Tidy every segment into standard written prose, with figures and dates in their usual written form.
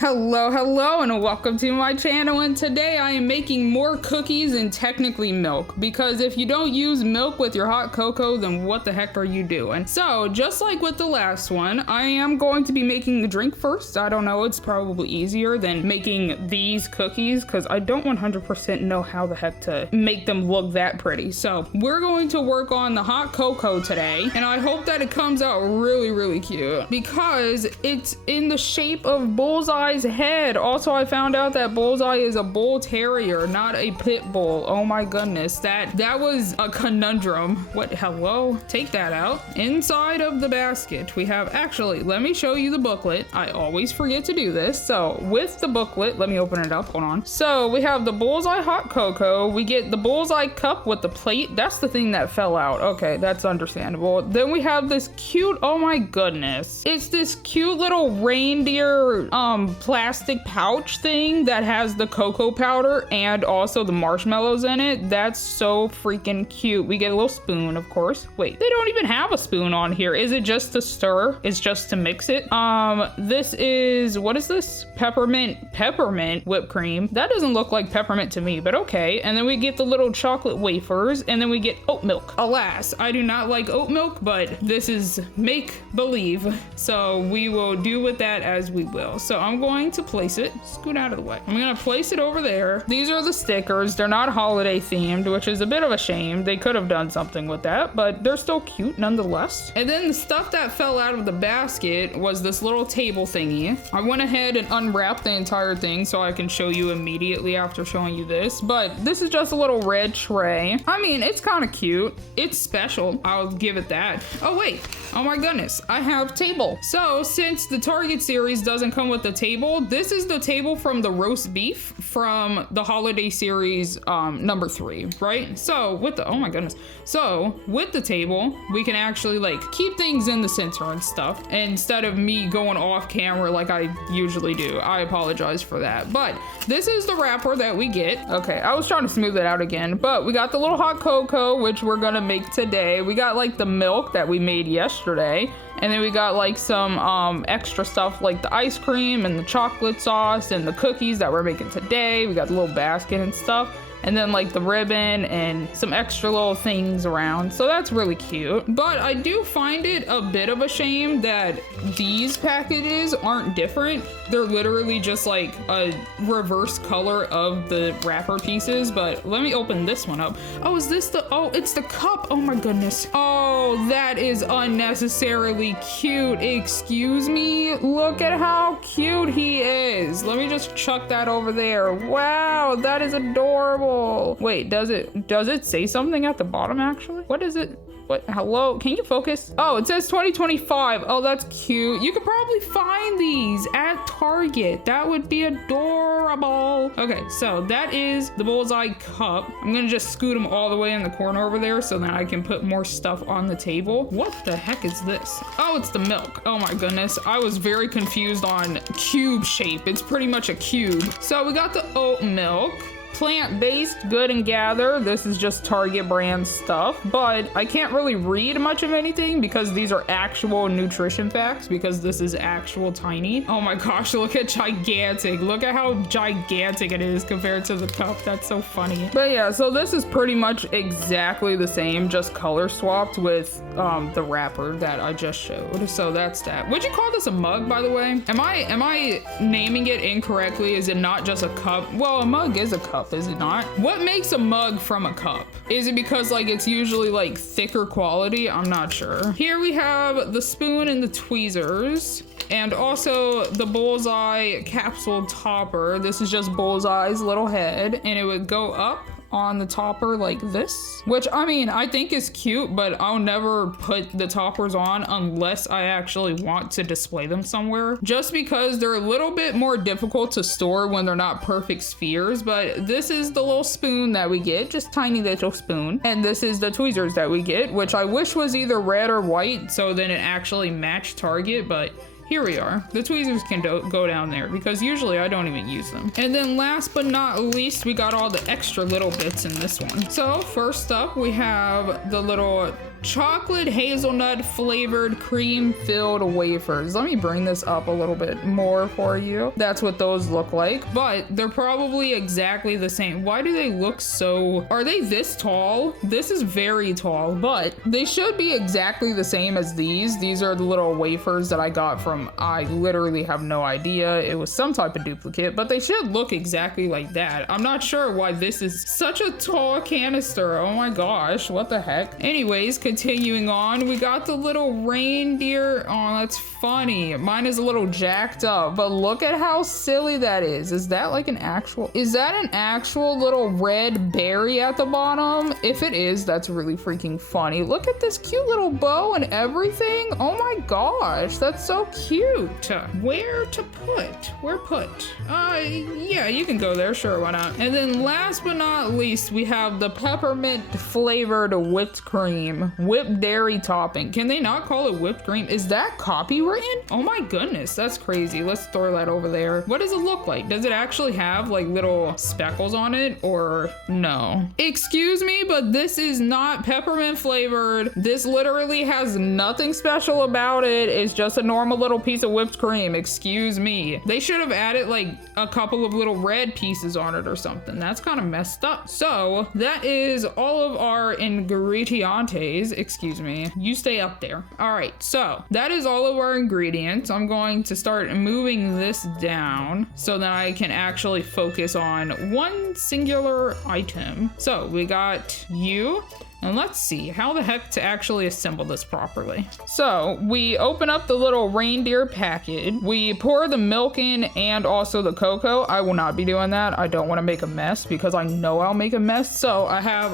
Hello, and welcome to my channel, and today I am making more cookies and technically milk, because if you don't use milk with your hot cocoa, then what the heck are you doing? So, just like with the last one, I am going to be making the drink first. I don't know, it's probably easier than making these cookies, because I don't 100% know how the heck to make them look that pretty. So, we're going to work on the hot cocoa today, and I hope that it comes out really cute, because it's in the shape of Bullseye's head. Also, I found out that Bullseye is a bull terrier, not a pit bull. Oh my goodness, that was a conundrum. What? Hello? Take that out. Inside of the basket, we have, actually, let me show you the booklet. I always forget to do this. So with the booklet, let me open it up. Hold on. So we have the Bullseye Hot Cocoa. We get the Bullseye cup with the plate. That's the thing that fell out. Okay, that's understandable. Then we have this cute, oh my goodness. It's this cute little reindeer, plastic pouch thing that has the cocoa powder and also the marshmallows in it. That's so freaking cute. We get a little spoon, of course. Wait, they don't even have a spoon on here. Is it just to stir? It's just to mix it? This is, what is this? Peppermint whipped cream. That doesn't look like peppermint to me, but okay. And then we get the little chocolate wafers, and then we get oat milk. Alas, I do not like oat milk, but this is make believe. So we will do with that as we will. So I'm going to place it, scoot out of the way. I'm gonna place it over there. These are the stickers. They're not holiday themed, which is a bit of a shame. They could have done something with that, but they're still cute nonetheless. And then the stuff that fell out of the basket was this little table thingy. I went ahead and unwrapped the entire thing so I can show you immediately after showing you this, but this is just a little red tray. I mean, it's kind of cute. It's special. I'll give it that. Oh wait, oh my goodness, I have table. So since the Target series doesn't come with the table, this is the table from the roast beef from the holiday series number 3, right? So with the, oh my goodness. So with the table, we can actually like keep things in the center and stuff instead of me going off camera like I usually do. I apologize for that. But this is the wrapper that we get. Okay, I was trying to smooth it out again, but we got the little hot cocoa, which we're gonna make today. We got like the milk that we made yesterday. And then we got like some extra stuff like the ice cream and the chocolate sauce and the cookies that we're making today. We got the little basket and stuff. And then like the ribbon and some extra little things around. So that's really cute. But I do find it a bit of a shame that these packages aren't different. They're literally just like a reverse color of the wrapper pieces. But let me open this one up. Oh, is this the, oh, it's the cup. Oh my goodness. Oh, that is unnecessarily cute. Excuse me. Look at how cute he is. Let me just chuck that over there. Wow, that is adorable. Wait, does it say something at the bottom actually? What is it? What? Hello? Can you focus? Oh, it says 2025. Oh, that's cute. You could probably find these at Target. That would be adorable. Okay, so that is the Bullseye cup. I'm gonna just scoot them all the way in the corner over there so that I can put more stuff on the table. What the heck is this? Oh, it's the milk. Oh my goodness. I was very confused on cube shape. It's pretty much a cube. So we got the oat milk. Plant-based, Good and Gather. This is just Target brand stuff, but I can't really read much of anything because these are actual nutrition facts, because this is actual tiny. Oh my gosh, look at gigantic. Look at how gigantic it is compared to the cup. That's so funny. But yeah, so this is pretty much exactly the same, just color swapped with the wrapper that I just showed. So that's that. Would you call this a mug, by the way? Am I naming it incorrectly? Is it not just a cup? Well, a mug is a cup, is it not? What makes a mug from a cup? Is it because like it's usually like thicker quality? I'm not sure. Here we have the spoon and the tweezers, and also the Bullseye capsule topper. This is just Bullseye's little head, and it would go up on the topper like this, which I mean I think is cute, but I'll never put the toppers on unless I actually want to display them somewhere, just because they're a little bit more difficult to store when they're not perfect spheres. But this is the little spoon that we get, just tiny little spoon, and this is the tweezers that we get, which I wish was either red or white so then it actually matched Target, but here we are. The tweezers can go down there because usually I don't even use them. And then last but not least, we got all the extra little bits in this one. So first up, we have the little chocolate hazelnut flavored cream filled wafers. Let me bring this up a little bit more for you. That's what those look like, but they're probably exactly the same. Why do they look so, are they this tall? This is very tall, but they should be exactly the same as these. These are the little wafers that I got from, I literally have no idea. It was some type of duplicate, but they should look exactly like that. I'm not sure why this is such a tall canister. Oh my gosh, what the heck? Anyways, continuing on, we got the little reindeer. Oh, that's funny. Mine is a little jacked up, but look at how silly that is. Is that like an actual little red berry at the bottom? If it is, that's really freaking funny. Look at this cute little bow and everything. Oh my gosh, that's so cute. Where to put? Where put? Yeah, you can go there. Sure, why not? And then last but not least, we have the peppermint flavored whipped cream, whipped dairy topping. Can they not call it whipped cream? Is that copywritten? Oh my goodness, that's crazy. Let's throw that over there. What does it look like? Does it actually have like little speckles on it or no? Excuse me, but this is not peppermint flavored. This literally has nothing special about it. It's just a normal little piece of whipped cream. Excuse me. They should have added like a couple of little red pieces on it or something. That's kind of messed up. So that is all of our ingredientes. Excuse me. You stay up there. All right. So that is all of our ingredients. I'm going to start moving this down so that I can actually focus on one singular item. So we got you. And let's see how the heck to actually assemble this properly. So we open up the little reindeer package. We pour the milk in and also the cocoa. I will not be doing that. I don't want to make a mess because I know I'll make a mess. So I have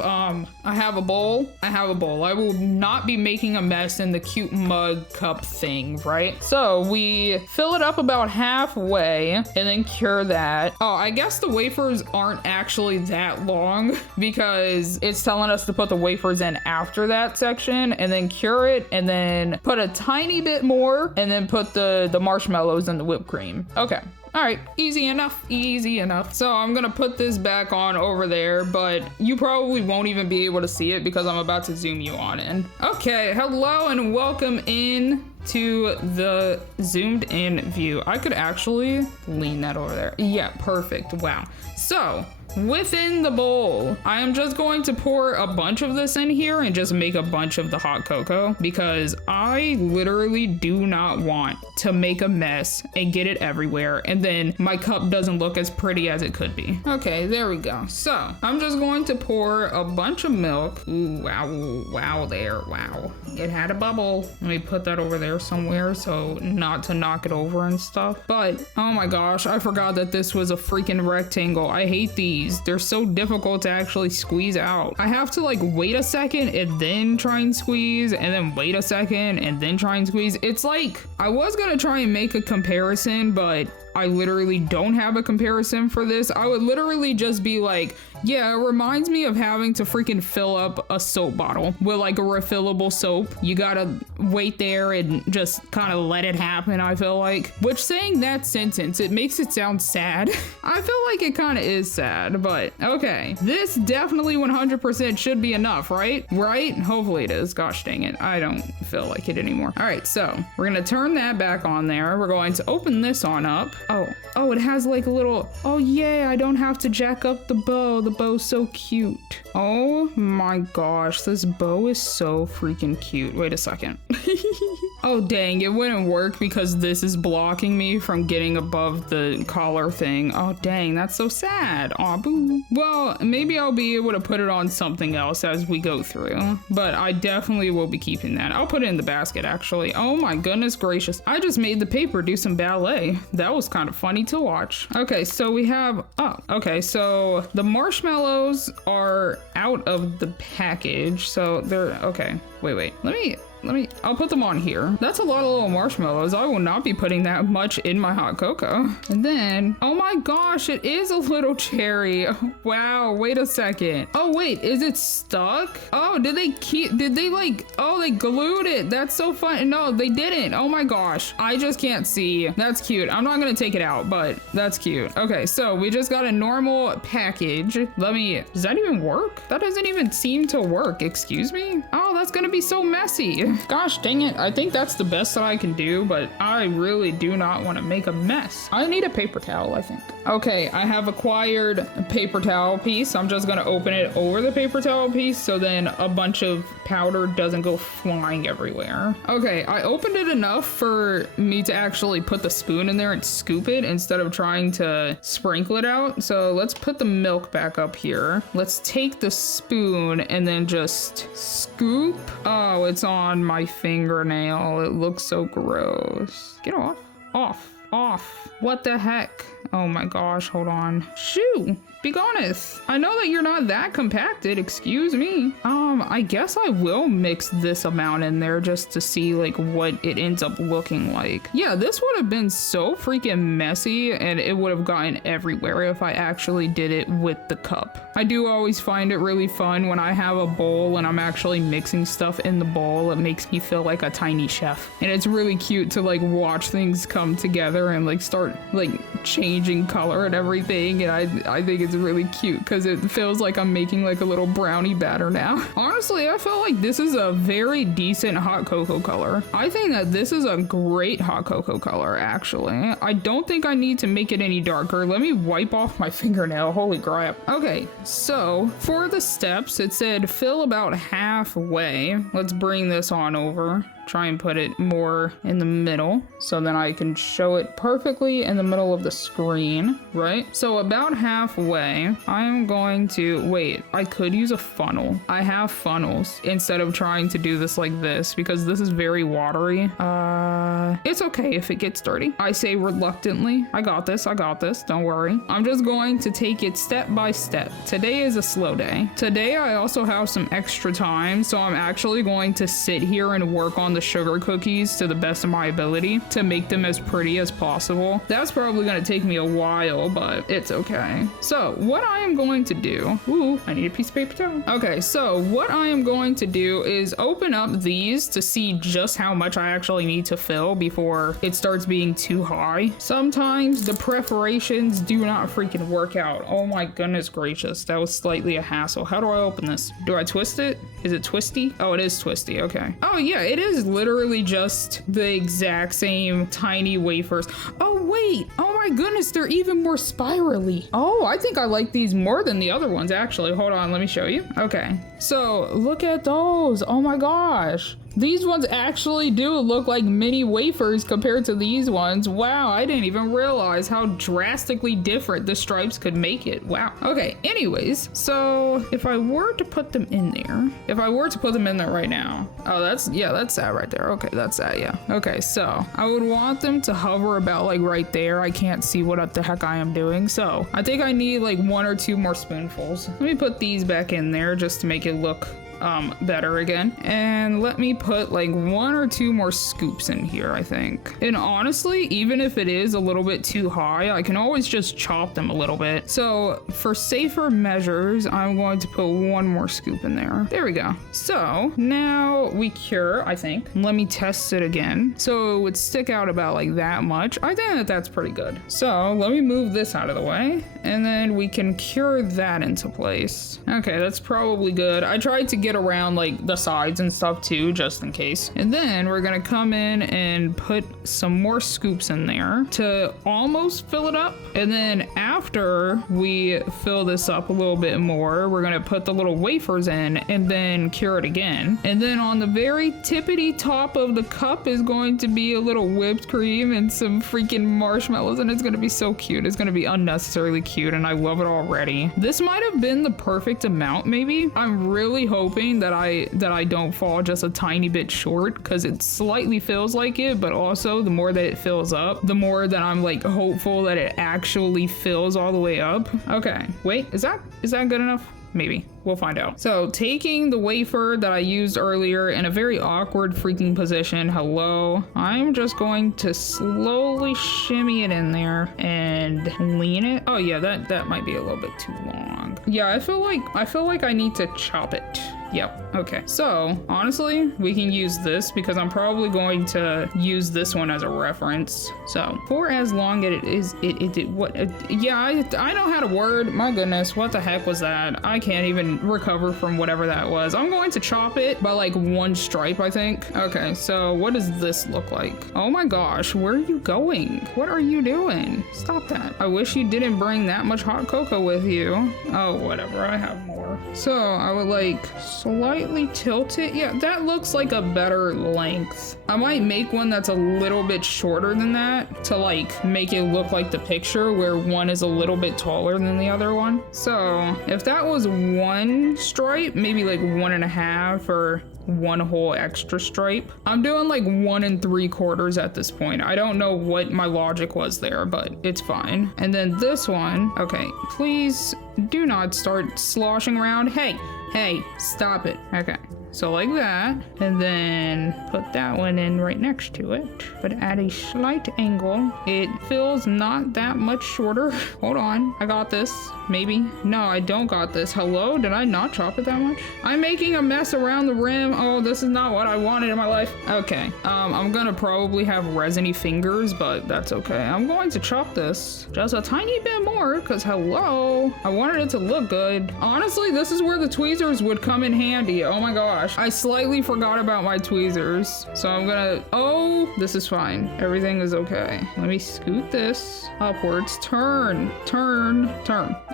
a bowl. I will not be making a mess in the cute mug cup thing, right? So we fill it up about halfway and then cure that. Oh, I guess the wafers aren't actually that long because it's telling us to put the wafers in after that section and then cure it and then put a tiny bit more and then put the marshmallows and the whipped cream. Okay. All right, easy enough, easy enough. So I'm gonna put this back on over there, but you probably won't even be able to see it because I'm about to zoom you on in. Okay, hello and welcome in to the zoomed in view. I could actually lean that over there. Yeah, perfect, wow. So within the bowl, I am just going to pour a bunch of this in here and just make a bunch of the hot cocoa because I literally do not want to make a mess and get it everywhere and then my cup doesn't look as pretty as it could be. Okay, there we go. So I'm just going to pour a bunch of milk. Ooh, wow there, wow. It had a bubble. Let me put that over there somewhere so not to knock it over and stuff. But oh my gosh, I forgot that this was a freaking rectangle. I hate these. They're so difficult to actually squeeze out. I have to like wait a second and then try and squeeze and then wait a second and then try and squeeze. It's like, I was gonna try and make a comparison, but I literally don't have a comparison for this. I would literally just be like, yeah, it reminds me of having to freaking fill up a soap bottle with like a refillable soap. You gotta wait there and just kind of let it happen, I feel like. Which saying that sentence, it makes it sound sad. I feel like it kind of is sad, but okay. This definitely 100% should be enough, right? Right? Hopefully it is. Gosh dang it. I don't feel like it anymore. All right, so we're gonna turn that back on there. We're going to open this on up. Oh, it has like a little, oh yeah, I don't have to jack up the bow. The bow's so cute. Oh my gosh, this bow is so freaking cute. Wait a second. Oh dang, it wouldn't work because this is blocking me from getting above the collar thing. Oh dang, that's so sad. Aw, boo. Well, maybe I'll be able to put it on something else as we go through, but I definitely will be keeping that. I'll put it in the basket actually. Oh my goodness gracious. I just made the paper do some ballet. That was kind of funny to watch. Okay, so we have, okay, so the marshmallows are out of the package. So they're, okay, wait, let I'll put them on here. That's a lot of little marshmallows. I will not be putting that much in my hot cocoa. And then, oh my gosh, it is a little cherry. Wow, wait a second. Oh wait, is it stuck? Oh, did they oh, they glued it. That's so fun. No, they didn't. Oh my gosh, I just can't see. That's cute. I'm not gonna take it out, but that's cute. Okay, so we just got a normal package. Does that even work? That doesn't even seem to work. Excuse me? Oh, that's gonna be so messy. Gosh dang it. I think that's the best that I can do, but I really do not want to make a mess. I need a paper towel, I think. Okay, I have acquired a paper towel piece. I'm just gonna open it over the paper towel piece so then a bunch of powder doesn't go flying everywhere. Okay, I opened it enough for me to actually put the spoon in there and scoop it instead of trying to sprinkle it out. So let's put the milk back up here. Let's take the spoon and then just scoop. Oh, it's on my fingernail. It looks so gross. Get off. Off. What the heck? Oh my gosh, hold on. Shoo! Begoneth. I know that you're not that compacted, excuse me. I guess I will mix this amount in there just to see like what it ends up looking like. Yeah, this would have been so freaking messy and it would have gotten everywhere if I actually did it with the cup. I do always find it really fun when I have a bowl and I'm actually mixing stuff in the bowl. It makes me feel like a tiny chef. And it's really cute to like watch things come together and like start like changing color and everything. And I think it's really cute because it feels like I'm making like a little brownie batter now. Honestly, I feel like this is a very decent hot cocoa color. I think that this is a great hot cocoa color, actually. I don't think I need to make it any darker. Let me wipe off my fingernail. Holy crap. Okay, so for the steps, it said fill about halfway. Let's bring this on over. Try and put it more in the middle so then I can show it perfectly in the middle of the screen, right? So about halfway, I'm going to, wait, I could use a funnel. I have funnels instead of trying to do this like this because this is very watery. It's okay if it gets dirty. I say reluctantly. I got this, don't worry. I'm just going to take it step by step. Today is a slow day. Today I also have some extra time, so I'm actually going to sit here and work on the sugar cookies to the best of my ability to make them as pretty as possible. That's probably going to take me a while, but it's okay. So what I am going to do, ooh, I need a piece of paper towel. Okay, so what I am going to do is open up these to see just how much I actually need to fill before it starts being too high. Sometimes the preparations do not freaking work out. Oh my goodness gracious, that was slightly a hassle. How do I open this? Do I twist it? Is it twisty? Oh, it is twisty, okay. Oh yeah, it is literally just the exact same tiny wafers. Oh wait, oh my goodness, they're even more spirally. Oh, I think I like these more than the other ones actually. Hold on, let me show you. Okay, so look at those. Oh my gosh. These ones actually do look like mini wafers compared to these ones. Wow, I didn't even realize how drastically different the stripes could make it. Wow. Okay, anyways, so if I were to put them in there, right now. Oh, that's that right there. Okay, that's that, yeah. Okay, so I would want them to hover about like right there. I can't see what the heck I am doing. So I think I need like 1 or 2 more spoonfuls. Let me put these back in there just to make it look better again. And let me put like 1 or 2 more scoops in here, I think. And honestly, even if it is a little bit too high, I can always just chop them a little bit. So for safer measures, I'm going to put 1 more scoop in there. There we go. So now we cure, I think. Let me test it again. So it would stick out about like that much. I think that that's pretty good. So let me move this out of the way and then we can cure that into place. Okay, that's probably good. I tried to get around like the sides and stuff too, just in case. And then we're gonna come in and put some more scoops in there to almost fill it up. And then after we fill this up a little bit more, we're gonna put the little wafers in and then cure it again. And then on the very tippity top of the cup is going to be a little whipped cream and some freaking marshmallows, and it's gonna be so cute. It's gonna be unnecessarily cute and I love it already. This might have been the perfect amount maybe. I'm really hoping that I don't fall just a tiny bit short because it slightly feels like it, but also the more that it fills up, the more that I'm like hopeful that it actually fills all the way up. Okay, wait, is that good enough? Maybe. We'll find out. So taking the wafer that I used earlier in a very awkward freaking position, hello, I'm just going to slowly shimmy it in there and lean it. Oh yeah, that might be a little bit too long. Yeah, I feel like I need to chop it. Yep. Okay. So honestly, we can use this because I'm probably going to use this one as a reference. So for as long as it did what? Yeah, I know how to word. My goodness, what the heck was that? I can't even recover from whatever that was. I'm going to chop it by like 1 stripe, I think. Okay. So what does this look like? Oh my gosh, where are you going? What are you doing? Stop that. I wish you didn't bring that much hot cocoa with you. Oh, whatever. I have more. So I would like slightly tilt it. Yeah, that looks like a better length. I might make one that's a little bit shorter than that to like make it look like the picture where one is a little bit taller than the other one. So if that was 1 stripe, maybe like 1.5 or 1 whole extra stripe. I'm doing like 1 3/4 at this point. I don't know what my logic was there, but it's fine. And then this one, okay, please do not start sloshing around. Hey, stop it. Okay. So like that, and then put that one in right next to it, but at a slight angle. It feels not that much shorter. Hold on, I got this. Maybe. No, I don't got this. Hello? Did I not chop it that much? I'm making a mess around the rim. Oh, this is not what I wanted in my life. Okay. I'm gonna probably have resiny fingers, but that's okay. I'm going to chop this just a tiny bit more, because hello? I wanted it to look good. Honestly, this is where the tweezers would come in handy. Oh my gosh. I slightly forgot about my tweezers. So I'm gonna, oh, this is fine. Everything is okay. Let me scoot this upwards. Turn.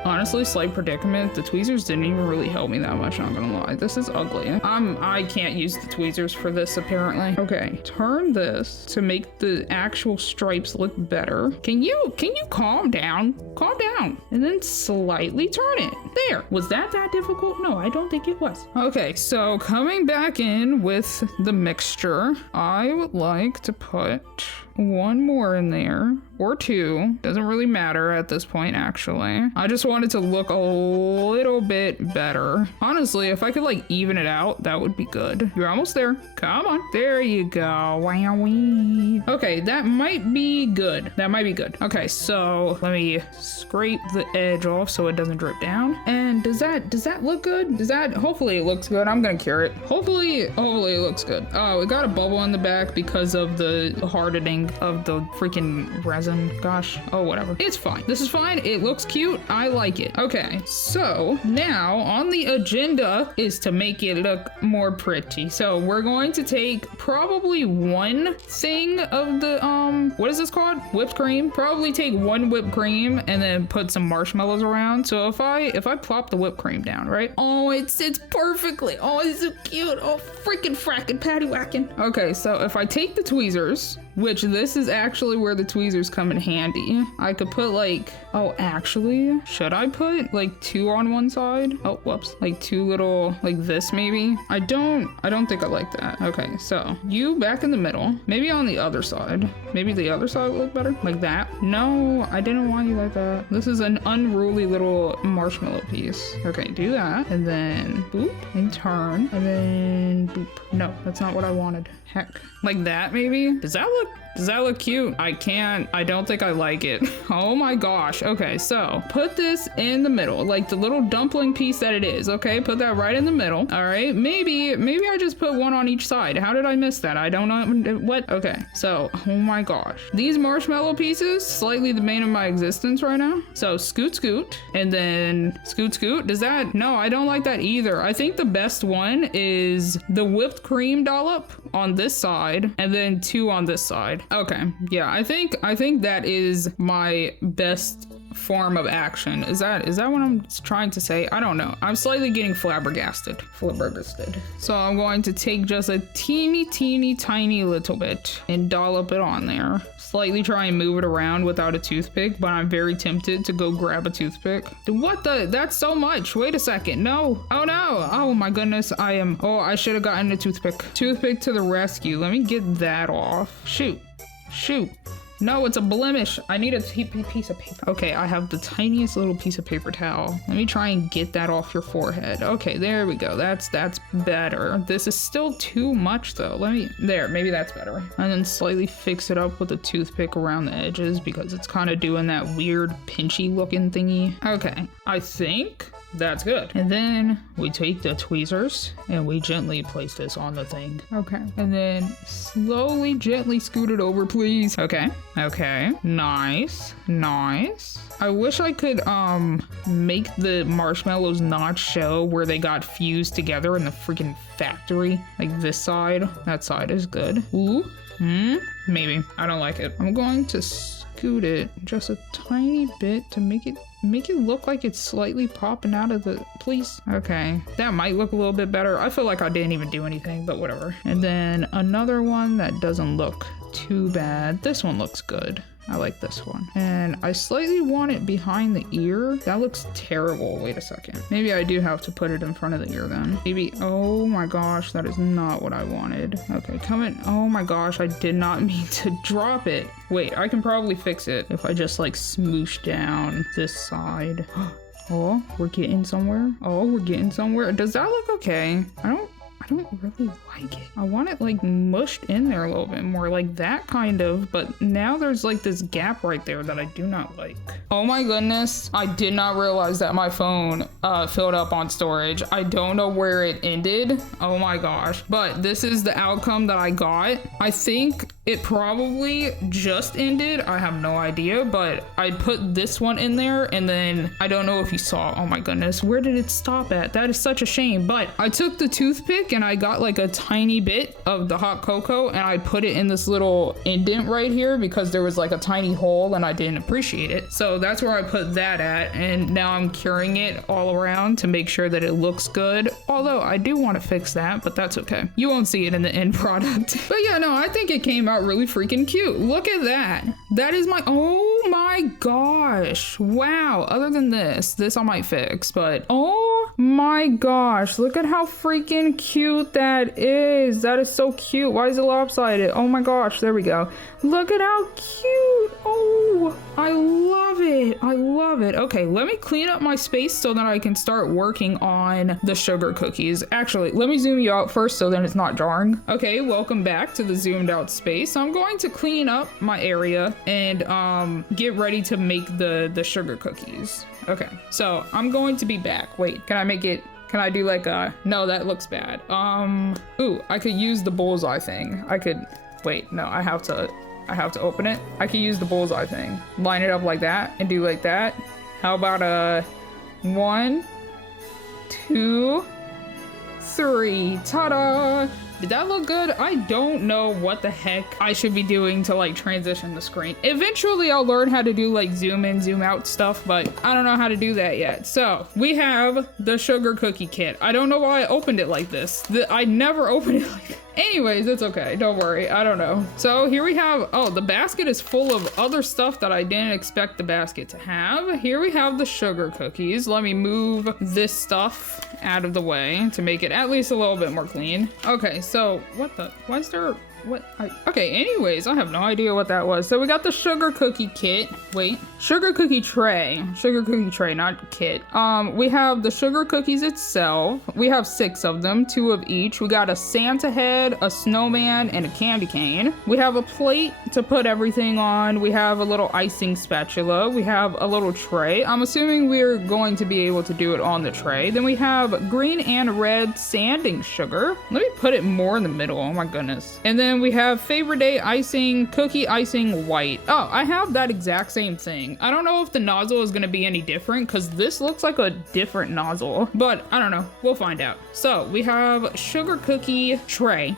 Honestly, slight predicament. The tweezers didn't even really help me that much, not gonna lie. This is ugly. I can't use the tweezers for this apparently. Okay, turn this to make the actual stripes look better. Can you calm down? Calm down. And then slightly turn it. There. Was that difficult? No, I don't think it was. Okay, so coming back in with the mixture, I would like to put 1 more in there, or 2. Doesn't really matter at this point, actually. I just want it to look a little bit better. Honestly, if I could like even it out, that would be good. You're almost there. Come on. There you go. Wowee. Okay, that might be good. Okay, so let me scrape the edge off so it doesn't drip down. And does that look good? Hopefully it looks good. I'm gonna cure it. Hopefully it looks good. Oh, it got a bubble in the back because of the hardening of the freaking resin. Gosh. Oh, whatever. It's fine. This is fine. It looks cute. I like it. Okay. So now on the agenda is to make it look more pretty. So we're going to take probably 1 thing of the, what is this called? Whipped cream. Probably take 1 whipped cream and then put some marshmallows around. So if I plop the whipped cream down, right? Oh, it sits perfectly. Oh, it's so cute. Oh, freaking fracking patty whacking. Okay. So if I take the tweezers, which this is actually where the tweezers come in handy. I could put like, oh, actually, should I put like 2 on one side? Oh, whoops. Like 2 little, like this maybe. I don't think I like that. Okay, so you back in the middle, maybe on the other side. Maybe the other side would look better, like that. No, I didn't want you like that. This is an unruly little marshmallow piece. Okay, do that, and then boop, and turn, and then boop. No, that's not what I wanted. Heck, like that maybe? Does that look cute? I don't think I like it. Oh my gosh. Okay, so put this in the middle, like the little dumpling piece that it is. Okay, put that right in the middle. All right, maybe I just put 1 on each side. How did I miss that? I don't know what. Okay, so, oh my gosh. These marshmallow pieces, slightly the bane of my existence right now. So scoot, and then scoot. No, I don't like that either. I think the best one is the whipped cream dollop on this side and then 2 on this side. Okay, yeah, I think that is my best form of action. Is that what I'm trying to say? I don't know. I'm slightly getting flabbergasted. So I'm going to take just a teeny tiny little bit and dollop it on there. Slightly try and move it around without a toothpick, but I'm very tempted to go grab a toothpick. What the? That's so much. Wait a second. No. Oh no. Oh my goodness. I should have gotten a toothpick. Toothpick to the rescue. Let me get that off. Shoot. No, it's a blemish. I need a piece of paper. Okay, I have the tiniest little piece of paper towel. Let me try and get that off your forehead. Okay, there we go. That's better. This is still too much though. There, maybe that's better. And then slightly fix it up with a toothpick around the edges because it's kind of doing that weird pinchy looking thingy. Okay, I think that's good. And then we take the tweezers and we gently place this on the thing. Okay. And then slowly, gently scoot it over, please. Okay. Okay. Nice. Nice. I wish I could make the marshmallows not show where they got fused together in the freaking factory. Like this side. That side is good. Ooh. Maybe. I don't like it. I'm going to scoot it just a tiny bit to make it look like it's slightly popping out of the, please. Okay, that might look a little bit better. I feel like I didn't even do anything, but whatever. And then another one that doesn't look too bad. This one looks good. I like this one. And I slightly want it behind the ear. That looks terrible. Wait a second. Maybe I do have to put it in front of the ear then. Maybe, oh my gosh, that is not what I wanted. Okay, come in. Oh my gosh, I did not mean to drop it. Wait, I can probably fix it if I just like smoosh down this side. Oh, we're getting somewhere. Oh, we're getting somewhere. Does that look okay? I don't really like it. I want it like mushed in there a little bit more, like that kind of, but now there's like this gap right there that I do not like. Oh my goodness, I did not realize that my phone filled up on storage. I don't know where it ended. Oh my gosh, but this is the outcome that I got. I think it probably just ended. I have no idea, but I put this one in there and then I don't know if you saw. Oh my goodness, where did it stop at? That is such a shame, but I took the toothpick and I got like a tiny bit of the hot cocoa and I put it in this little indent right here because there was like a tiny hole and I didn't appreciate it. So that's where I put that at, and now I'm curing it all around to make sure that it looks good. Although I do want to fix that, but that's okay. You won't see it in the end product. But yeah, no, I think it came out really freaking cute. Look at that. That is my, oh my gosh. Wow. Other than this I might fix, but oh my gosh, look at how freaking cute that is. That is so cute. Why is it lopsided? Oh my gosh, there we go. Look at how cute. Oh, I love it. I love it. Okay, let me clean up my space so that I can start working on the sugar cookies. Actually, let me zoom you out first so then it's not jarring. Okay, welcome back to the zoomed out space. I'm going to clean up my area and get ready to make the sugar cookies. Okay, so I'm going to be back. Wait, can I make it? Can I do like a, no, that looks bad. Ooh, I could use the bullseye thing. I could, wait, no, I have to open it. I could use the bullseye thing. Line it up like that and do like that. How about a 1, 2, 3, ta-da! Did that look good? I don't know what the heck I should be doing to like transition the screen. Eventually I'll learn how to do like zoom in, zoom out stuff, but I don't know how to do that yet. So we have the sugar cookie kit. I don't know why I opened it like this. I never opened it like that. Anyways, it's okay. Don't worry. I don't know. So here we have, oh, the basket is full of other stuff that I didn't expect the basket to have. Here we have the sugar cookies. Let me move this stuff out of the way to make it at least a little bit more clean. Okay, so what the, why is there, what, okay, anyways, I have no idea what that was. So we got the sugar cookie kit. Wait, sugar cookie tray, not kit. We have the sugar cookies itself. We have 6 of them, 2 of each. We got a Santa head, a snowman, and a candy cane. We have a plate to put everything on. We have a little icing spatula. We have a little tray. I'm assuming we're going to be able to do it on the tray. Then we have green and red sanding sugar. Let me put it more in the middle. Oh my goodness. And then we have favorite day icing, cookie icing white. Oh, I have that exact same thing. I don't know if the nozzle is going to be any different because this looks like a different nozzle, but I don't know. We'll find out. So we have sugar cookie tray.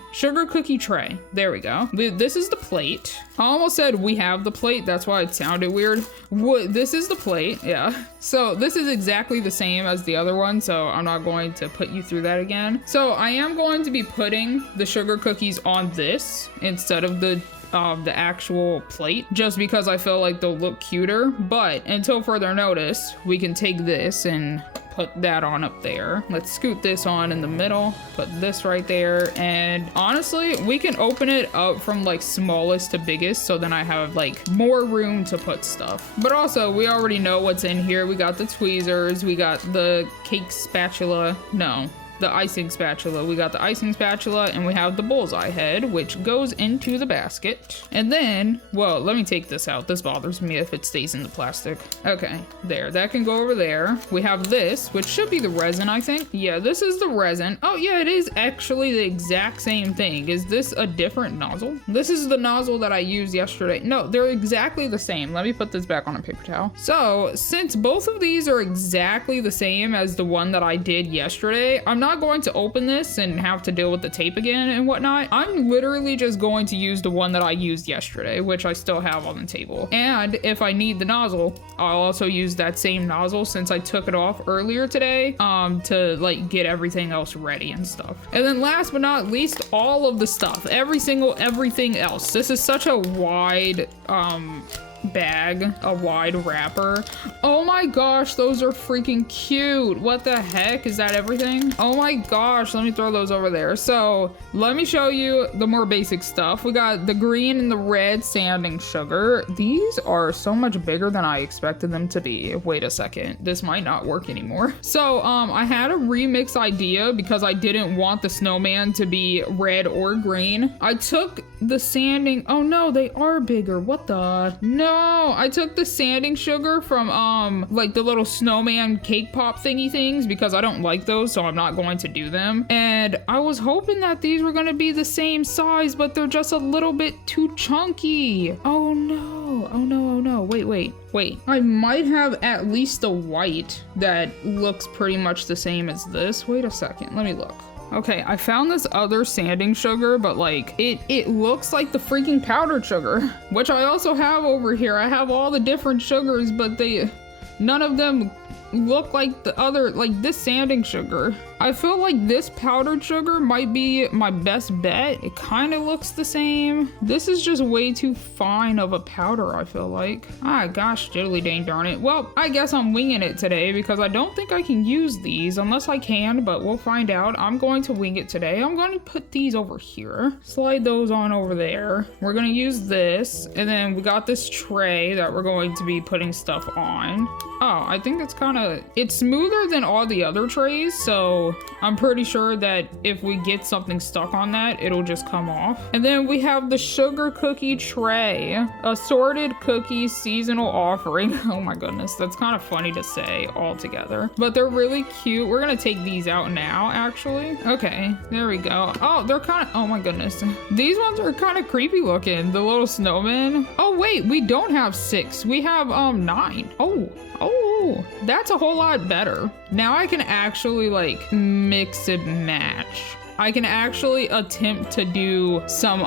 There we go. This is the plate. I almost said we have the plate. That's why it sounded weird. This is the plate. Yeah. So this is exactly the same as the other one. So I'm not going to put you through that again. So I am going to be putting the sugar cookies on this instead of the actual plate, just because I feel like they'll look cuter. But until further notice, we can take this and put that on up there. Let's scoot this on in the middle, put this right there. And honestly, we can open it up from like smallest to biggest, so then I have like more room to put stuff. But also, we already know what's in here. We got the tweezers, we got the cake spatula. No, the icing spatula. We got the icing spatula, and we have the bullseye head, which goes into the basket. And then, well, let me take this out. This bothers me if it stays in the plastic. Okay, there, that can go over there. We have this, which should be the resin, I think. Yeah, this is the resin. Oh yeah, it is actually the exact same thing. Is this a different nozzle? This is the nozzle that I used yesterday. No, they're exactly the same. Let me put this back on a paper towel. So since both of these are exactly the same as the one that I did yesterday, I'm not going to open this and have to deal with the tape again and whatnot. I'm literally just going to use the one that I used yesterday, which I still have on the table. And if I need the nozzle, I'll also use that same nozzle since I took it off earlier today to like get everything else ready and stuff. And then last but not least, all of the stuff, everything else. This is such a wide bag, a wide wrapper. Oh my gosh, those are freaking cute. What the heck? Is that everything? Oh my gosh, let me throw those over there. So let me show you the more basic stuff. We got the green and the red sanding sugar. These are so much bigger than I expected them to be. Wait a second, this might not work anymore. So I had a remix idea because I didn't want the snowman to be red or green. I took the sanding, oh no, they are bigger. What the? No, I took the sanding sugar from like the little snowman cake pop thingy things because I don't like those, so I'm not going to do them. And I was hoping that these were gonna be the same size, but they're just a little bit too chunky. Oh no, oh no, oh no, wait. I might have at least a white that looks pretty much the same as this. Wait a second, let me look. Okay, I found this other sanding sugar, but like it looks like the freaking powdered sugar, which I also have over here. I have all the different sugars, but none of them look like the other, like this sanding sugar. I feel like this powdered sugar might be my best bet. It kind of looks the same. This is just way too fine of a powder, I feel like. Ah, gosh, diddly dang darn it. Well, I guess I'm winging it today because I don't think I can use these unless I can, but we'll find out. I'm going to wing it today. I'm going to put these over here. Slide those on over there. We're going to use this, and then we got this tray that we're going to be putting stuff on. Oh, I think it's smoother than all the other trays, so I'm pretty sure that if we get something stuck on that, it'll just come off. And then we have the sugar cookie tray, assorted cookies seasonal offering. Oh my goodness, that's kind of funny to say all together, but they're really cute. We're gonna take these out now, actually. Okay, there we go. Oh, they're kind of, oh my goodness. These ones are kind of creepy looking, the little snowman. Oh wait, we don't have 6. We have 9. Oh, that's a whole lot better. Now I can actually like mix and match. I can actually attempt to do some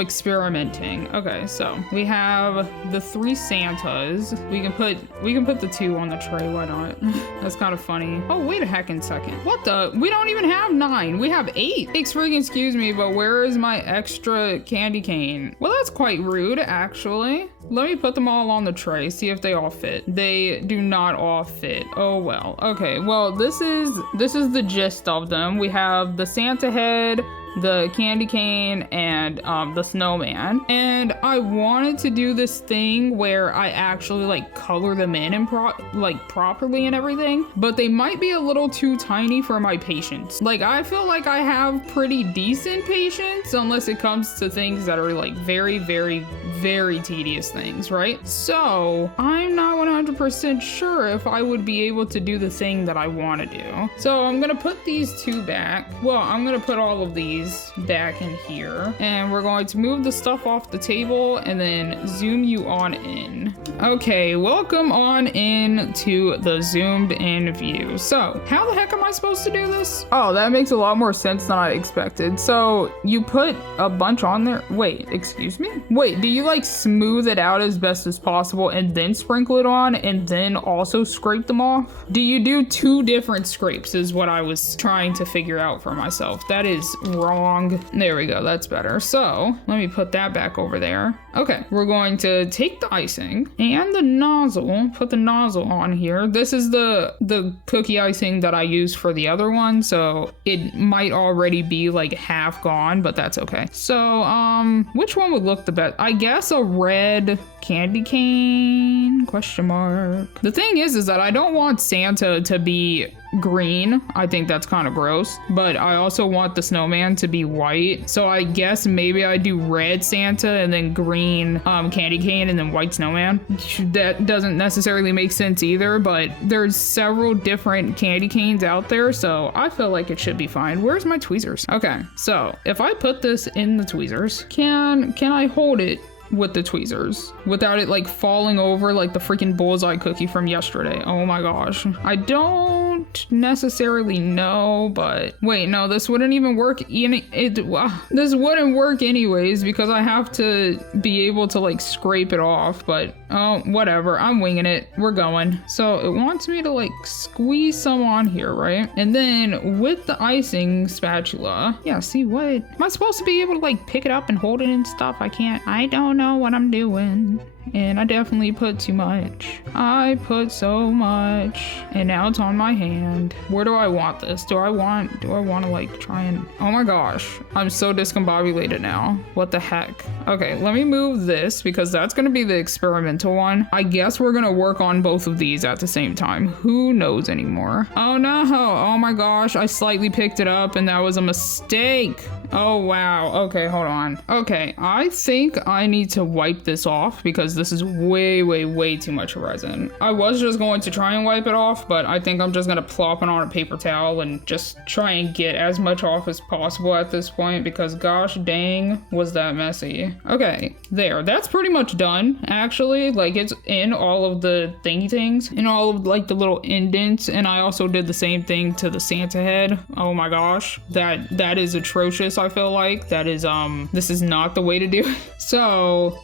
experimenting. Okay, so we have the 3 Santas. We can put the 2 on the tray, why not? That's kind of funny. Oh, wait a heckin' second. What the? We don't even have 9. We have 8. Excuse me, but where is my extra candy cane? Well, that's quite rude, actually. Let me put them all on the tray, see if they all fit. They do not all fit. Oh well. Okay, well, this is the gist of them. We have the Santa head, the candy cane, and the snowman. And I wanted to do this thing where I actually like color them in and properly and everything, but they might be a little too tiny for my patience. Like, I feel like I have pretty decent patience unless it comes to things that are like very, very, very tedious things, right? So I'm not 100% sure if I would be able to do the thing that I want to do. So I'm gonna put these 2 back. Well, I'm gonna put all of these back in here, and we're going to move the stuff off the table and then zoom you on in. Okay, welcome on in to the zoomed in view. So how the heck am I supposed to do this? Oh, that makes a lot more sense than I expected. So you put a bunch on there. Wait, excuse me? Wait, do you like smooth it out as best as possible and then sprinkle it on and then also scrape them off? Do you do 2 different scrapes is what I was trying to figure out for myself. That is wrong. There we go, that's better. So let me put that back over there. Okay, we're going to take the icing and the nozzle. Put the nozzle on here. This is the cookie icing that I used for the other one, so it might already be like half gone, but that's okay. So which one would look the best? I guess a red candy cane, question mark. The thing is that I don't want Santa to be green. I think that's kind of gross, but I also want the snowman to be white. So I guess maybe I do red Santa and then green candy cane and then white snowman. That doesn't necessarily make sense either, but there's several different candy canes out there, so I feel like it should be fine. Where's my tweezers? Okay, so if I put this in the tweezers, can I hold it with the tweezers without it like falling over like the freaking bullseye cookie from yesterday? Oh my gosh, I don't necessarily know, but wait, no, this wouldn't even work. This wouldn't work anyways because I have to be able to like scrape it off, but oh, whatever, I'm winging it. We're going. So it wants me to like squeeze some on here, right? And then with the icing spatula, yeah, see, what am I supposed to be able to like pick it up and hold it and stuff? I don't know what I'm doing. And I definitely put too much. I put so much. And now it's on my hand. Where do I want this? Do I want to like try and... Oh my gosh. I'm so discombobulated now. What the heck? Okay, let me move this because that's going to be the experimental one. I guess we're going to work on both of these at the same time. Who knows anymore? Oh no. Oh my gosh. I slightly picked it up and that was a mistake. Oh wow. Okay, hold on. Okay, I think I need to wipe this off because this is way too much resin. I was just going to try and wipe it off, but I think I'm just gonna plop it on a paper towel and just try and get as much off as possible at this point because gosh dang was that messy. Okay, there, that's pretty much done actually. Like it's in all of the thingy things, in all of like the little indents, and I also did the same thing to the Santa head. Oh my gosh, that is atrocious. I feel like that is this is not the way to do it. So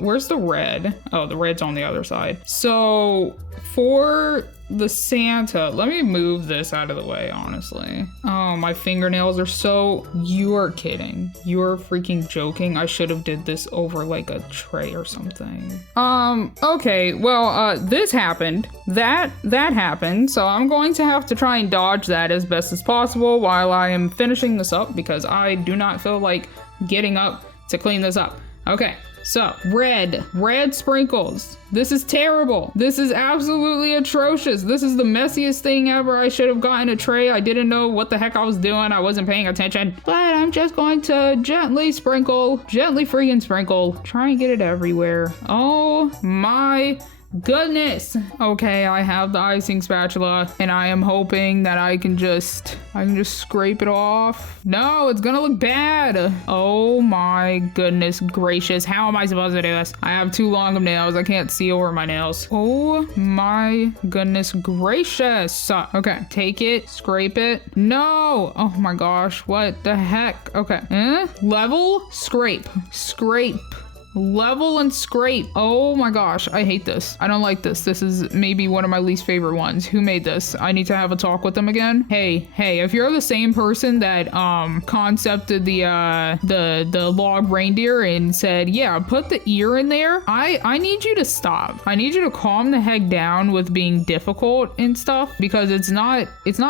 where's the red? Oh, the red's on the other side. So for the Santa, let me move this out of the way, honestly. Oh, my fingernails are so... You are kidding. You are freaking joking. I should have did this over like a tray or something. Okay, well, this happened. That happened, so I'm going to have to try and dodge that as best as possible while I am finishing this up because I do not feel like getting up to clean this up. Okay. So, red sprinkles. This is terrible. This is absolutely atrocious. This is the messiest thing ever. I should have gotten a tray. I didn't know what the heck I was doing. I wasn't paying attention. But I'm just going to gently freaking sprinkle. Try and get it everywhere. Oh my goodness. Okay, I have the icing spatula and I am hoping that I can just scrape it off. No, it's gonna look bad. Oh my goodness gracious. How am I supposed to do this? I have too long of nails. I can't see over my nails. Oh my goodness gracious. Okay, take it, scrape it. No. Oh my gosh, what the heck? Okay, level, scrape. Level and scrape. Oh my gosh, I hate this. I don't like this. This is maybe one of my least favorite ones. Who made this? I need to have a talk with them again. Hey, if you're the same person that concepted the log reindeer and said, yeah, put the ear in there, I need you to stop. I need you to calm the heck down with being difficult and stuff because it's not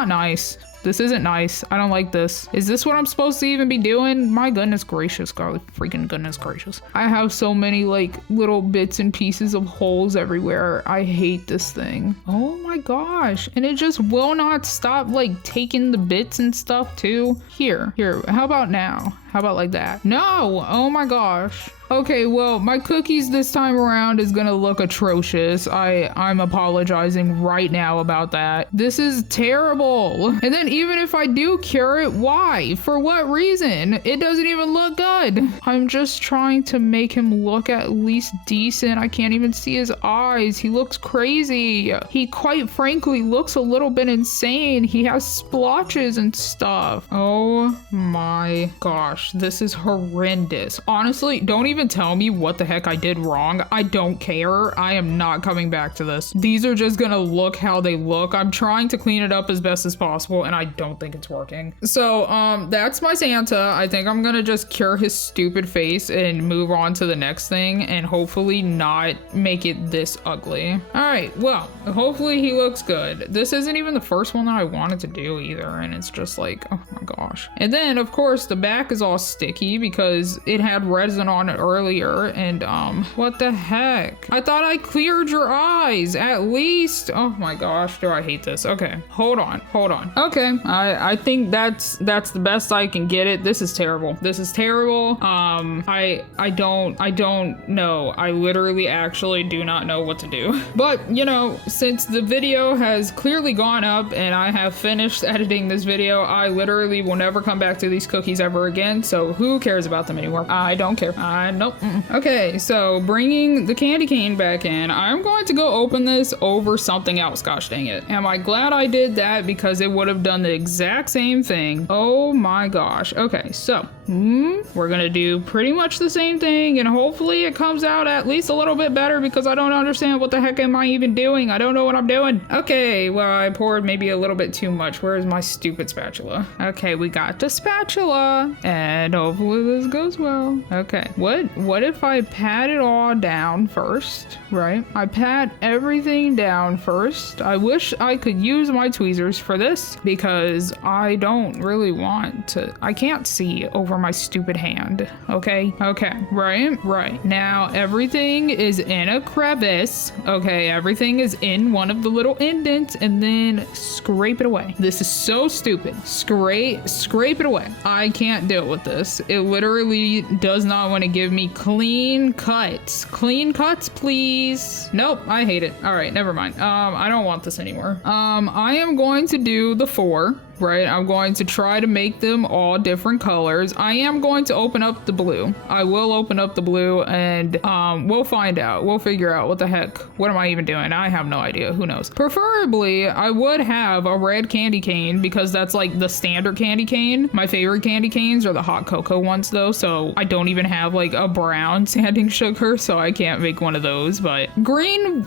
nice. This isn't nice. I don't like this. Is this what I'm supposed to even be doing? My goodness gracious, God, freaking goodness gracious. I have so many like little bits and pieces of holes everywhere. I hate this thing. Oh my gosh. And it just will not stop like taking the bits and stuff too. Here, how about now? How about like that? No, oh my gosh. Okay, well, my cookies this time around is gonna look atrocious. I'm apologizing right now about that. This is terrible. And then even if I do cure it, why? For what reason? It doesn't even look good. I'm just trying to make him look at least decent. I can't even see his eyes. He looks crazy. He quite quite frankly looks a little bit insane. He has splotches and stuff. Oh my gosh, this is horrendous. Honestly, don't even tell me what the heck I did wrong. I don't care. I am not coming back to this. These are just gonna look how they look. I'm trying to clean it up as best as possible, and I don't think it's working. So, that's my Santa. I think I'm gonna just cure his stupid face and move on to the next thing, and hopefully not make it this ugly. All right, well, hopefully he looks good. This isn't even the first one that I wanted to do either, and it's just like, oh my gosh. And then, of course, the back is all sticky because it had resin on it earlier, and what the heck? I thought I cleared your eyes, at least. Oh my gosh, do I hate this. Okay, hold on. Okay, I think that's the best I can get it. This is terrible. This is terrible. I don't know. I literally actually do not know what to do. But, you know, since the video has clearly gone up and I have finished editing this video, I literally will never come back to these cookies ever again. So who cares about them anymore? I don't care. Nope. Okay, so bringing the candy cane back in, I'm going to go open this over something else. Gosh dang it. Am I glad I did that, because it would have done the exact same thing. Oh my gosh. Okay, so we're gonna do pretty much the same thing, and hopefully it comes out at least a little bit better, because I don't understand what the heck am I even doing. I don't know what I'm doing. Okay, well, I poured maybe a little bit too much. Where's my stupid spatula? Okay, we got the spatula, and hopefully this goes well. Okay, what if I pat it all down first, right? I pat everything down first. I wish I could use my tweezers for this, because I don't really want to. I can't see over my stupid hand. Okay, right. Now everything is in a crevice. Okay, everything is in one of the little indents, and then scrape it away. This is so stupid. Scrape it away. I can't deal with this. It literally does not want to give me clean cuts. Clean cuts, please. Nope, I hate it. All right, never mind. I don't want this anymore. I am going to do the 4. Right, I'm going to try to make them all different colors. I am going to open up the blue. I will open up the blue, and we'll find out. We'll figure out what the heck. What am I even doing? I have no idea. Who knows? Preferably, I would have a red candy cane, because that's like the standard candy cane. My favorite candy canes are the hot cocoa ones though, so I don't even have like a brown sanding sugar, so I can't make one of those. But green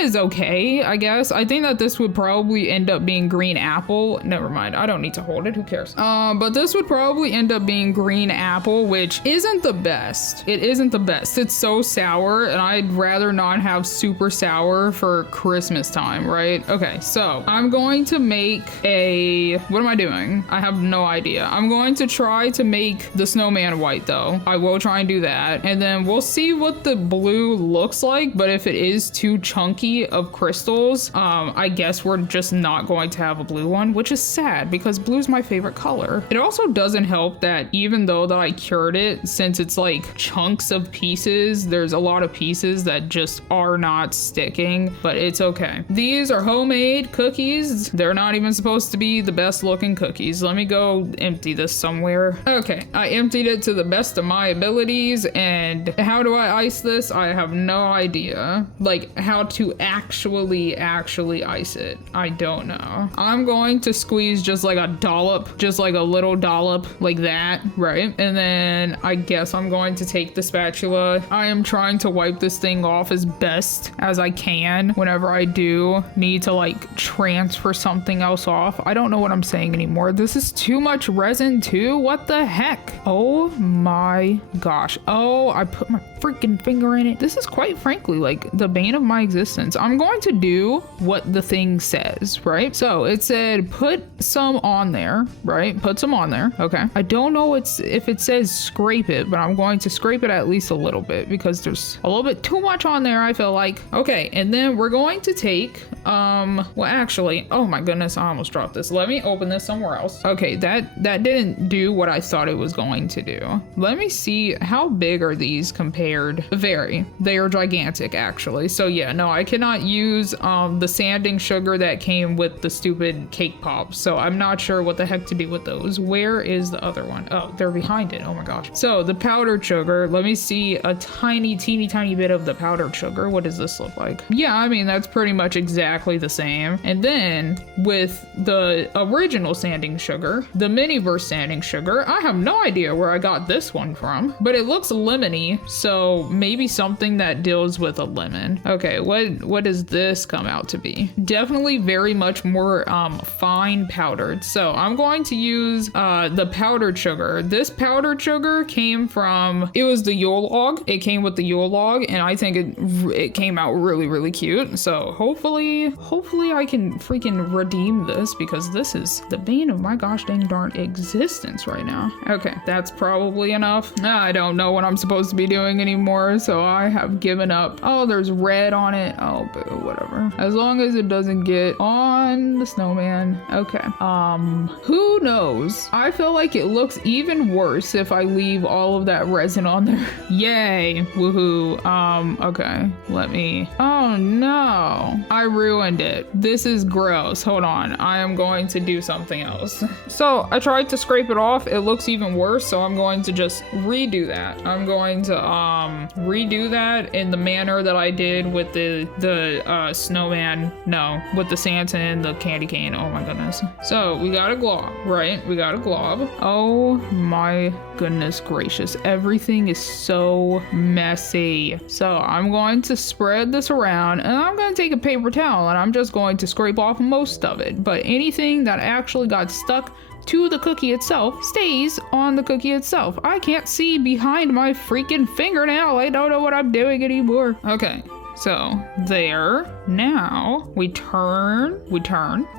is okay, I guess. I think that this would probably end up being green apple. Never mind. I don't need to hold it. Who cares? But this would probably end up being green apple, which isn't the best. It isn't the best. It's so sour, and I'd rather not have super sour for Christmas time, right? Okay, so I'm going to make a... What am I doing? I have no idea. I'm going to try to make the snowman white though. I will try and do that, and then we'll see what the blue looks like. But if it is too chunky of crystals, I guess we're just not going to have a blue one, which is sad, because blue's my favorite color. It also doesn't help that even though that I cured it, since it's like chunks of pieces, there's a lot of pieces that just are not sticking, but it's okay. These are homemade cookies. They're not even supposed to be the best looking cookies. Let me go empty this somewhere. Okay, I emptied it to the best of my abilities, and how do I ice this? I have no idea. Like how to actually ice it. I don't know. I'm going to squeeze just like a dollop, just like a little dollop like that, right? And then I guess I'm going to take the spatula. I am trying to wipe this thing off as best as I can whenever I do need to like transfer something else off. I don't know what I'm saying anymore. This is too much resin too. What the heck? Oh my gosh. Oh, I put my freaking finger in it. This is quite frankly like the bane of my existence. I'm going to do what the thing says, right? So it said put some on there, right? Put some on there. Okay. I don't know if it says scrape it, but I'm going to scrape it at least a little bit, because there's a little bit too much on there, I feel like. Okay, and then we're going to take well actually, oh my goodness, I almost dropped this. Let me open this somewhere else. Okay, that didn't do what I thought it was going to do. Let me see, how big are these compared? They are gigantic actually. So yeah, no, I cannot use the sanding sugar that came with the stupid cake pops, so I'm not sure what the heck to do with those. Where is the other one? Oh, they're behind it. Oh my gosh. So the powdered sugar, let me see a teeny tiny bit of the powdered sugar. What does this look like? Yeah, I mean, that's pretty much exactly the same. And then with the original sanding sugar, the Miniverse sanding sugar, I have no idea where I got this one from, but it looks lemony, so maybe something that deals with a lemon. Okay, what does this come out to be? Definitely very much more fine powdered. So I'm going to use the powdered sugar. This powdered sugar came from, it was the Yule log. It came with the Yule log, and I think it came out really cute. So hopefully I can freaking redeem this, because this is the bane of my gosh dang darn existence right now. Okay, that's probably enough. I don't know what I'm supposed to be doing anymore, so I have given up. Oh, there's red on it. Oh, boo, whatever. As long as it doesn't get on the snowman. Okay. Who knows? I feel like it looks even worse if I leave all of that resin on there. Yay. Woohoo. Okay. Let me. Oh no. I ruined it. This is gross. Hold on. I am going to do something else. So I tried to scrape it off. It looks even worse, so I'm going to just redo that. I'm going to redo that in the manner that I did with the snowman. No, with the Santa and the candy cane. Oh my goodness. So we got a glob, right? We got a glob. Oh my goodness gracious. Everything is so messy. So I'm going to spread this around, and I'm going to take a paper towel, and I'm just going to scrape off most of it. But anything that actually got stuck to the cookie itself stays on the cookie itself. I can't see behind my freaking fingernail. I don't know what I'm doing anymore. Okay. So there, now we turn,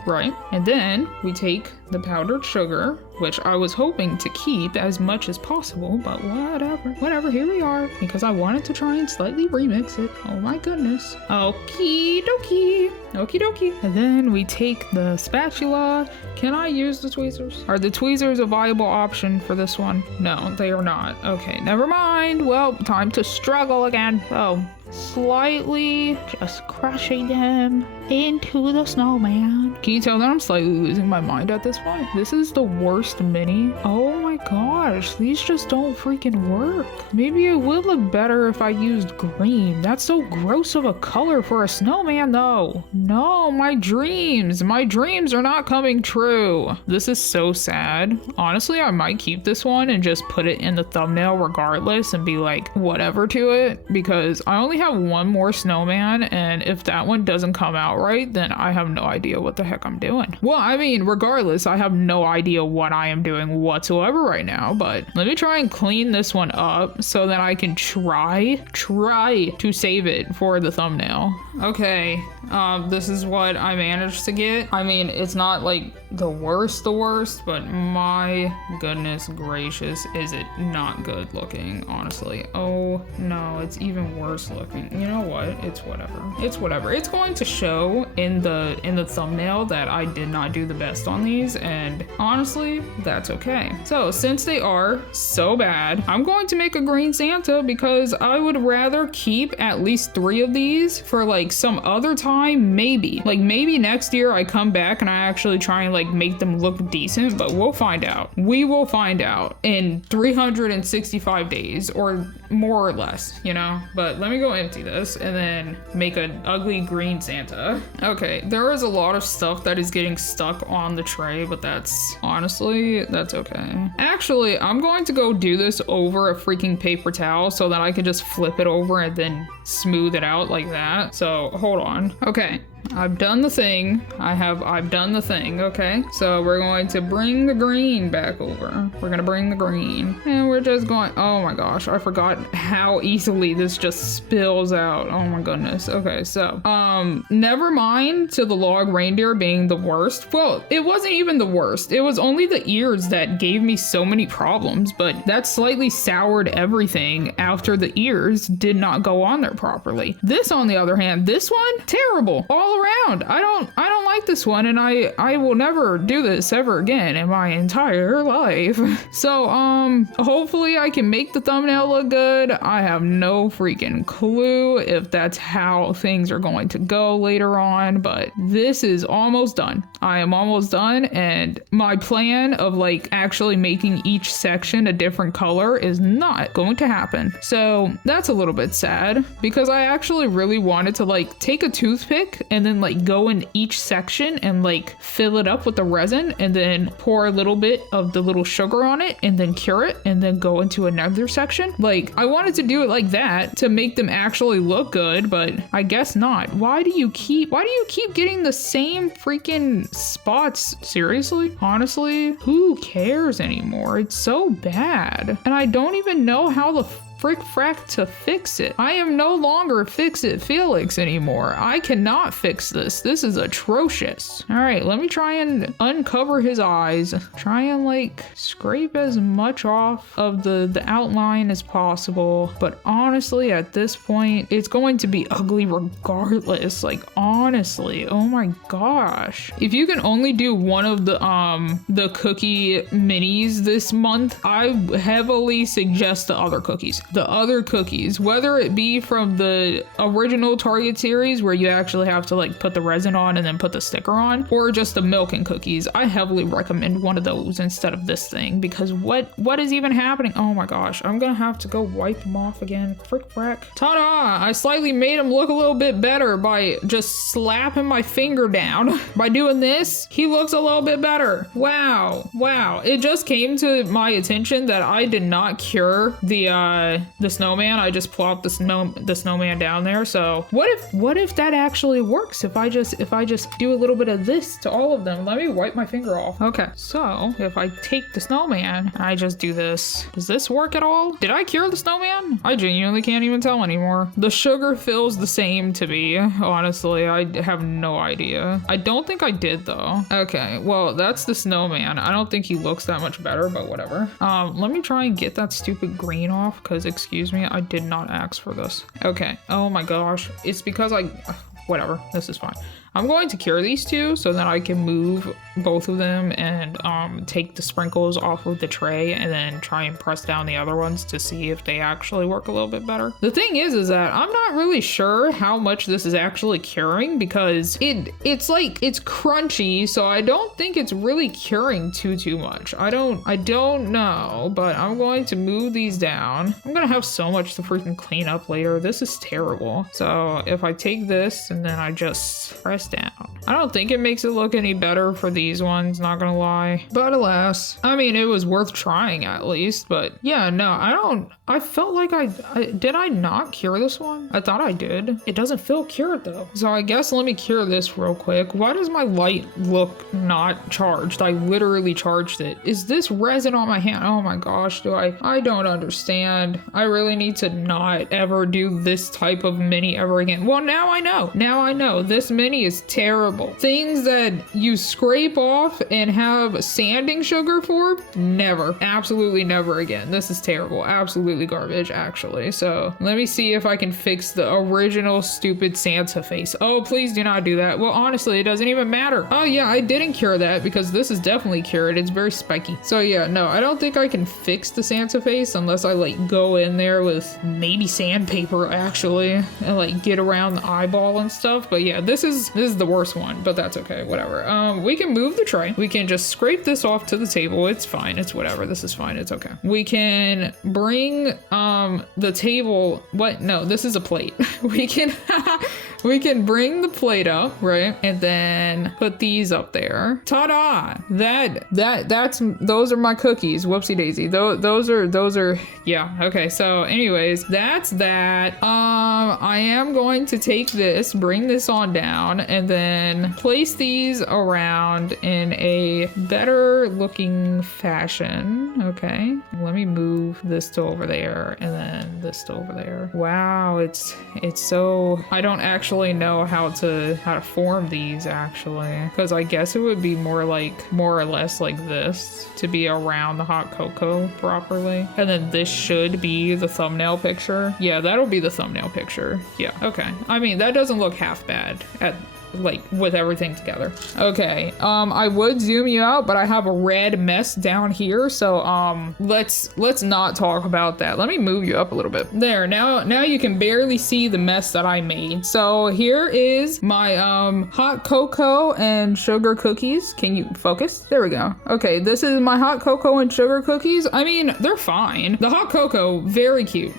right? And then we take the powdered sugar, which I was hoping to keep as much as possible, but whatever, here we are, because I wanted to try and slightly remix it. Oh my goodness. Okie dokie. And then we take the spatula. Can I use the tweezers? Are the tweezers a viable option for this one? No, they are not. Okay, never mind. Well, time to struggle again. Oh, slightly just crushing them into the snowman. Can you tell that I'm slightly losing my mind at this point? This is the worst mini. Oh my gosh, these just don't freaking work. Maybe it would look better if I used green. That's so gross of a color for a snowman though. No, my dreams are not coming true. This is so sad. Honestly, I might keep this one and just put it in the thumbnail regardless and be like whatever to it, because I only have one more snowman, and if that one doesn't come out right, then I have no idea what the heck I'm doing. Well, I mean, regardless, I have no idea what I am doing whatsoever right now, but let me try and clean this one up so that I can try to save it for the thumbnail. Okay, this is what I managed to get. I mean, it's not like the worst, but my goodness gracious, is it not good looking, honestly. Oh no, it's even worse looking. You know what? It's whatever. It's going to show in the thumbnail that I did not do the best on these, and honestly, that's okay. So since they are so bad, I'm going to make a green Santa, because I would rather keep at least 3 of these for like some other time, maybe next year I come back and I actually try and like make them look decent, but we'll find out. We will find out in 365 days or more or less, you know. But let me go empty this and then make an ugly green Santa. Okay, there is a lot of stuff that is getting stuck on the tray, but that's okay. Actually, I'm going to go do this over a freaking paper towel so that I can just flip it over and then smooth it out like that. So hold on. Okay, I've done the thing. I've done the thing. Okay, so we're going to bring the green back over. We're gonna bring the green, and we're just going. Oh my gosh, I forgot how easily this just spills out. Oh my goodness. Okay, so never mind to the log reindeer being the worst. Well, it wasn't even the worst. It was only the ears that gave me so many problems, but that slightly soured everything after the ears did not go on there properly. This, on the other hand, this one, terrible all around. I don't like this one, and I will never do this ever again in my entire life. So, hopefully I can make the thumbnail look good. I have no freaking clue if that's how things are going to go later on, but this is almost done. I am almost done, and my plan of like actually making each section a different color is not going to happen. So that's a little bit sad because I actually really wanted to like take a toothpick and then like go in each section and like fill it up with the resin and then pour a little bit of the little sugar on it and then cure it and then go into another section. Like I wanted to do it like that to make them actually look good, but I guess not. Why do you keep getting the same freaking spots? Seriously? Honestly, who cares anymore? It's so bad. And I don't even know how the frick frack to fix it. I am no longer Fix It Felix anymore. I cannot fix this. This is atrocious. All right, let me try and uncover his eyes. Try and like scrape as much off of the outline as possible. But honestly, at this point, it's going to be ugly regardless. Like honestly, oh my gosh. If you can only do one of the cookie minis this month, I heavily suggest the other cookies. The other cookies, whether it be from the original Target series where you actually have to like put the resin on and then put the sticker on, or just the milk and cookies, I heavily recommend one of those instead of this thing, because what is even happening? Oh my gosh, I'm gonna have to go wipe them off again. Frick frack. Ta-da! I slightly made him look a little bit better by just slapping my finger down. By doing this, he looks a little bit better. Wow. It just came to my attention that I did not cure the snowman. I just plopped the snowman down there. So what if that actually works? If I just do a little bit of this to all of them. Let me wipe my finger off. Okay, so if I take the snowman and I just do this, does this work at all? Did I cure the snowman? I genuinely can't even tell anymore. The sugar feels the same to me. Honestly, I have no idea. I don't think I did though. Okay, well, that's the snowman. I don't think he looks that much better, but whatever. Let me try and get that stupid green off, because excuse me, I did not ask for this. Okay, oh my gosh, it's because whatever, this is fine. I'm going to cure these two so that I can move both of them and take the sprinkles off of the tray and then try and press down the other ones to see if they actually work a little bit better. The thing is that I'm not really sure how much this is actually curing, because it's like, it's crunchy, so I don't think it's really curing too much. I don't know, but I'm going to move these down. I'm gonna have so much to freaking clean up later. This is terrible. So if I take this and then I just press down, I don't think it makes it look any better for these ones, not gonna lie, but alas, I mean, it was worth trying at least. But yeah, no, I felt like did I not cure this one? I thought I did. It doesn't feel cured though, so I guess let me cure this real quick. Why does my light look not charged? I literally charged it. Is this resin on my hand? Oh my gosh, I don't understand. I really need to not ever do this type of mini ever again. Well, now I know this mini is terrible. Things that you scrape off and have sanding sugar for, never, absolutely never again. This is terrible, absolutely garbage actually. So let me see if I can fix the original stupid Santa face. Oh, please do not do that. Well, honestly, it doesn't even matter. Oh yeah, I didn't cure that because this is definitely cured. It's very spiky. So yeah, no, I don't think I can fix the Santa face unless I like go in there with maybe sandpaper actually and like get around the eyeball and stuff. But yeah, this is the worst one, but that's okay, whatever. We can move the tray. We can just scrape this off to the table. It's fine, it's whatever. This is fine, it's okay. We can bring the table, what? No, this is a plate. We can bring the plate up, right? And then put these up there. Ta-da! Those are my cookies. Whoopsie daisy. Those are, yeah. Okay, so anyways, that's that. I am going to take this, bring this on down, and then place these around in a better looking fashion. Okay, let me move this to over there and then this to over there. Wow, it's so, I don't actually know how to form these actually, because I guess it would be more or less like this to be around the hot cocoa properly, and then this should be the thumbnail picture. Yeah, that'll be the thumbnail picture. Yeah, okay. I mean, that doesn't look half bad like with everything together. Okay, I would zoom you out, but I have a red mess down here, so let's not talk about that. Let me move you up a little bit. There, now you can barely see the mess that I made. So here is my hot cocoa and sugar cookies. Can you focus? There we go. Okay, this is my hot cocoa and sugar cookies. I mean, they're fine. The hot cocoa, very cute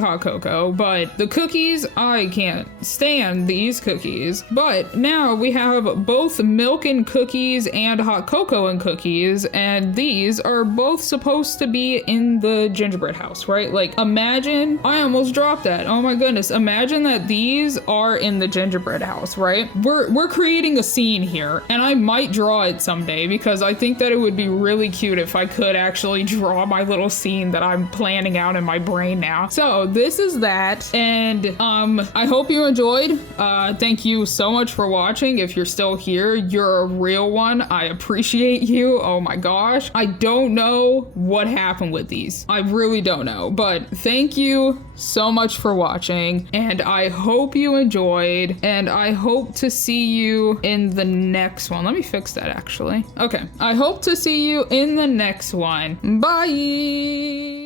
hot cocoa, but the cookies, I can't stand these cookies. But now we have both milk and cookies and hot cocoa and cookies, and these are both supposed to be in the gingerbread house, right? Like, imagine, I almost dropped that. Oh my goodness. Imagine that these are in the gingerbread house, right? We're creating a scene here, and I might draw it someday because I think that it would be really cute if I could actually draw my little scene that I'm planning out in my brain now. So this is that, and I hope you enjoyed. Thank you so much for watching. If you're still here, you're a real one. I appreciate you. Oh my gosh. I don't know what happened with these. I really don't know, but thank you so much for watching, and I hope you enjoyed, and I hope to see you in the next one. Let me fix that actually. Okay, I hope to see you in the next one. Bye.